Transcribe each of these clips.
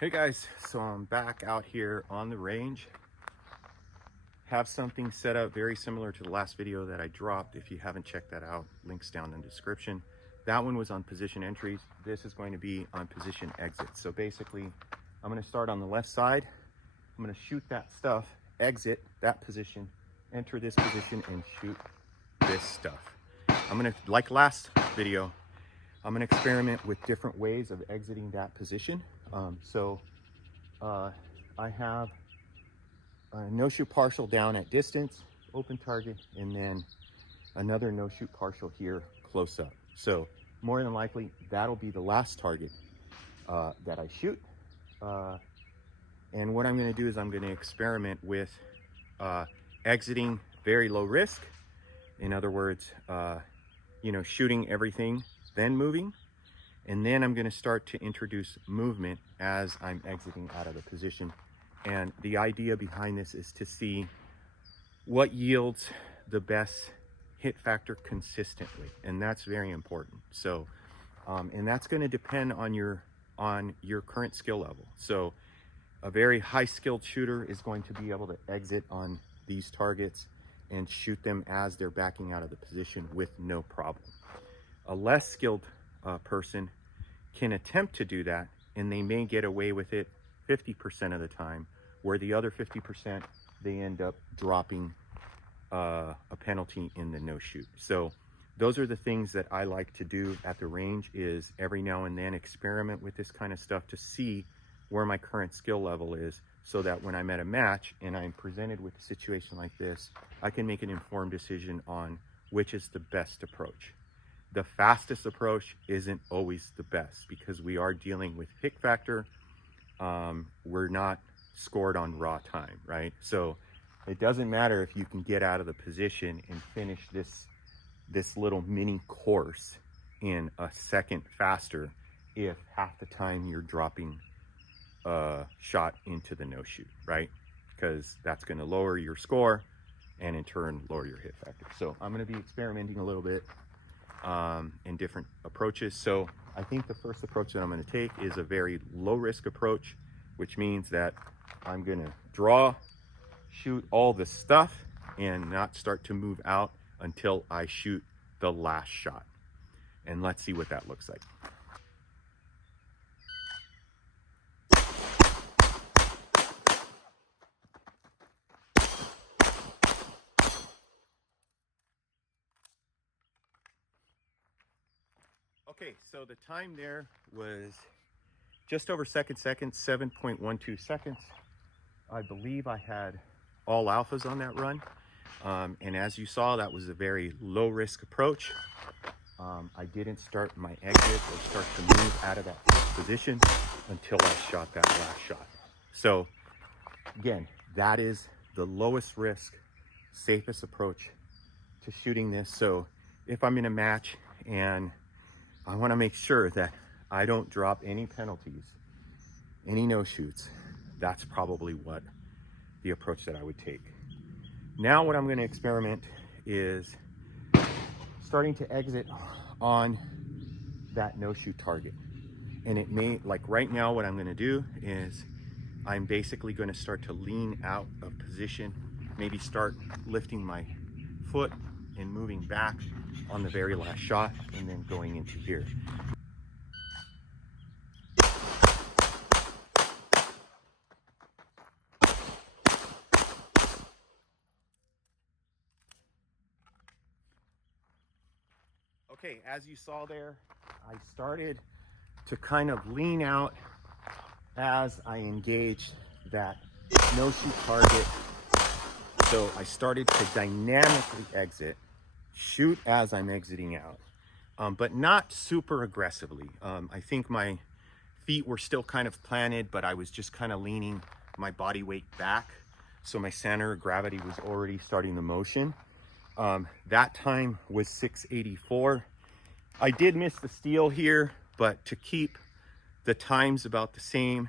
Hey guys, so I'm back out here on the range. Have something set up very similar to the last video that I dropped. If you haven't checked that out, links down in the description. That one was on position entries. This is going to be on position exits. So basically, I'm going to start on the left side. I'm going to shoot that stuff, exit that position, enter this position, and shoot this stuff. I'm going to, like last video, I'm going to experiment with different ways of exiting that position. I have a no-shoot partial down at distance, open target, and then another no-shoot partial here close up. So more than likely, that'll be the last target that I shoot. And what I'm going to do is I'm going to experiment with exiting very low risk. In other words, shooting everything, then moving. And then I'm going to start to introduce movement as I'm exiting out of the position. And the idea behind this is to see what yields the best hit factor consistently. And that's very important. So, and that's going to depend on your current skill level. So a very high skilled shooter is going to be able to exit on these targets and shoot them as they're backing out of the position with no problem. A less skilled person can attempt to do that, and they may get away with it 50% of the time, where the other 50% they end up dropping a penalty in the no shoot. So those are the things that I like to do at the range, is every now and then experiment with this kind of stuff to see where my current skill level is, so that when I'm at a match and I'm presented with a situation like this, I can make an informed decision on which is the best approach. The fastest approach isn't always the best, because we are dealing with hit factor. We're not scored on raw time, right? So it doesn't matter if you can get out of the position and finish this little mini course in a second faster if half the time you're dropping a shot into the no shoot, right? Because that's going to lower your score and in turn lower your hit factor. So I'm going to be experimenting a little bit in different approaches. So I think the first approach that I'm going to take is a very low risk approach, which means that I'm going to draw, shoot all the stuff, and not start to move out until I shoot the last shot. And let's see what that looks like. Okay, so the time there was just over seconds, 7.12 seconds. I believe I had all alphas on that run. And as you saw, that was a very low risk approach. I didn't start my exit or start to move out of that first position until I shot that last shot. So again, that is the lowest risk, safest approach to shooting this. So if I'm in a match and I want to make sure that I don't drop any penalties, any no-shoots, that's probably what the approach that I would take. Now what I'm going to experiment is starting to exit on that no-shoot target. And it may, like right now, what I'm going to do is I'm basically going to start to lean out of position, maybe start lifting my foot and moving back on the very last shot, and then going into here. Okay, as you saw there, I started to kind of lean out as I engaged that no-shoot target. So I started to dynamically exit, shoot as I'm exiting out, but not super aggressively. I think my feet were still kind of planted, but I was just kind of leaning my body weight back. So my center of gravity was already starting the motion. That time was 684. I did miss the steal here, but to keep the times about the same,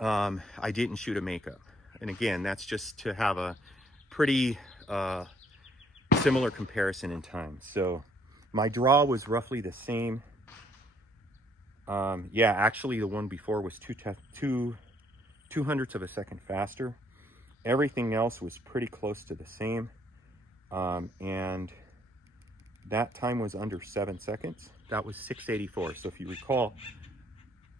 I didn't shoot a makeup. And again, that's just to have a pretty similar comparison in time. So my draw was roughly the same Yeah, actually the one before was two hundredths of a second faster. Everything else was pretty close to the same. And that time was under 7 seconds. That was 684. So if you recall,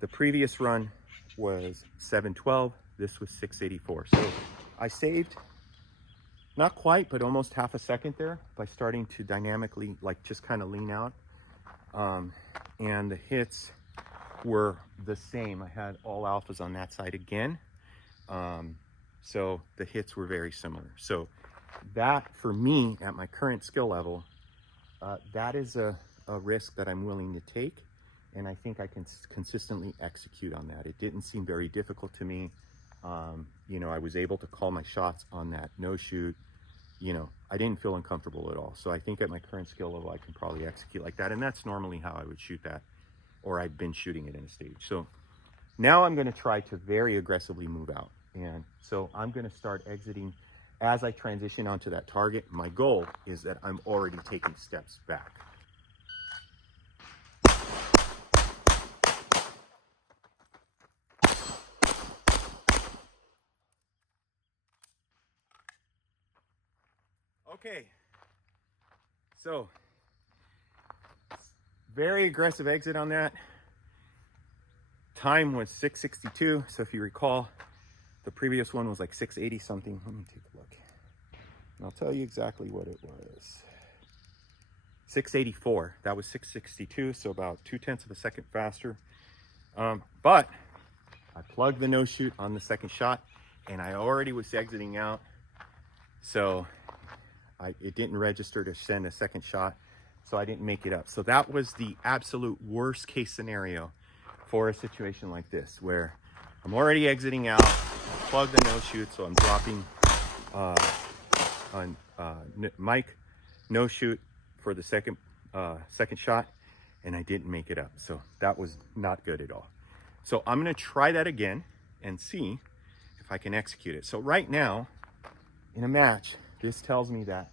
the previous run was 712. This was 684. So I saved not quite, but almost half a second there by starting to dynamically, like, just kind of lean out. And the hits were the same. I had all alphas on that side again. So the hits were very similar. So that, for me, at my current skill level, that is a risk that I'm willing to take. And I think I can consistently execute on that. It didn't seem very difficult to me. You know, I was able to call my shots on that no shoot. You know, I didn't feel uncomfortable at all. So I think at my current skill level, I can probably execute like that. And that's normally how I would shoot that, or I've been shooting it in a stage. So now I'm going to try to very aggressively move out. And so I'm going to start exiting as I transition onto that target. My goal is that I'm already taking steps back. Okay, so very aggressive exit on that. Time was 6:62. So if you recall, the previous one was like 6:80 something. Let me take a look. And I'll tell you exactly what it was. 6:84. That was 6:62. So about 0.2 of a second faster. But I plugged the no shoot on the second shot, and I already was exiting out. So it didn't register to send a second shot, so I didn't make it up. So that was the absolute worst case scenario for a situation like this, where I'm already exiting out, plug the no shoot, so I'm dropping on Mike no shoot for the second shot, and I didn't make it up. So that was not good at all. So I'm gonna try that again and see if I can execute it. So right now in a match, this tells me that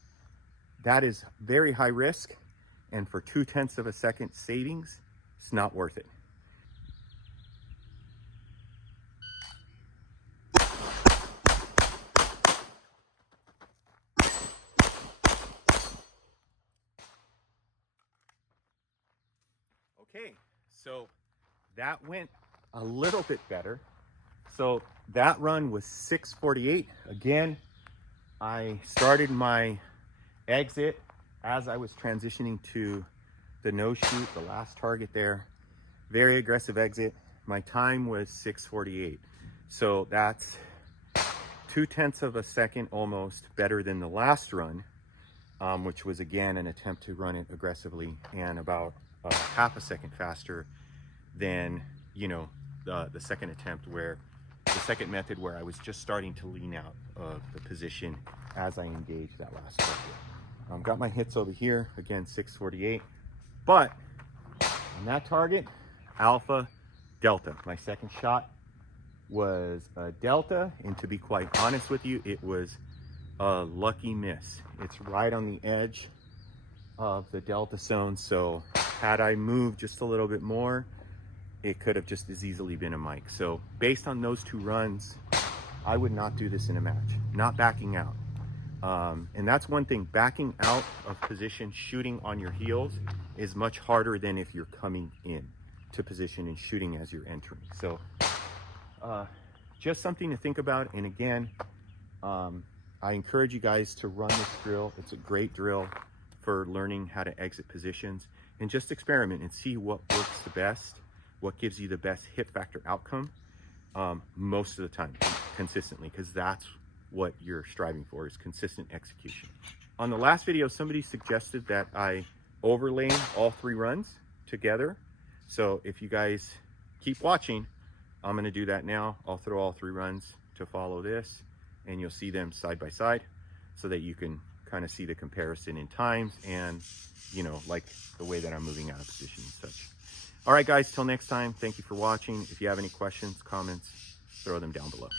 that is very high risk, and for 0.2 of a second savings, it's not worth it. Okay, so that went a little bit better. So that run was 6:48. Again, I started my exit as I was transitioning to the no shoot, the last target there. Very aggressive exit. My time was 6:48. So that's 0.2 of a second almost better than the last run, which was again an attempt to run it aggressively, and about half a second faster than, you know, the second attempt, where the second method, where I was just starting to lean out of the position as I engaged that last target. Got my hits over here, again 6:48, but on that target, alpha, delta. My second shot was a delta, and to be quite honest with you, it was a lucky miss. It's right on the edge of the delta zone, so had I moved just a little bit more, it could have just as easily been a Mike. So based on those two runs, I would not do this in a match, not backing out. And that's one thing, backing out of position, shooting on your heels is much harder than if you're coming in to position and shooting as you're entering. So just something to think about. And again, I encourage you guys to run this drill. It's a great drill for learning how to exit positions, and just experiment and see what works the best, what gives you the best hit factor outcome most of the time, consistently, because that's what you're striving for, is consistent execution. On the last video, somebody suggested that I overlay all 3 runs together. So if you guys keep watching, I'm going to do that now. I'll throw all 3 runs to follow this, and you'll see them side by side so that you can kind of see the comparison in times and, you know, like the way that I'm moving out of position and such. All right, guys, till next time, thank you for watching. If you have any questions, comments, throw them down below.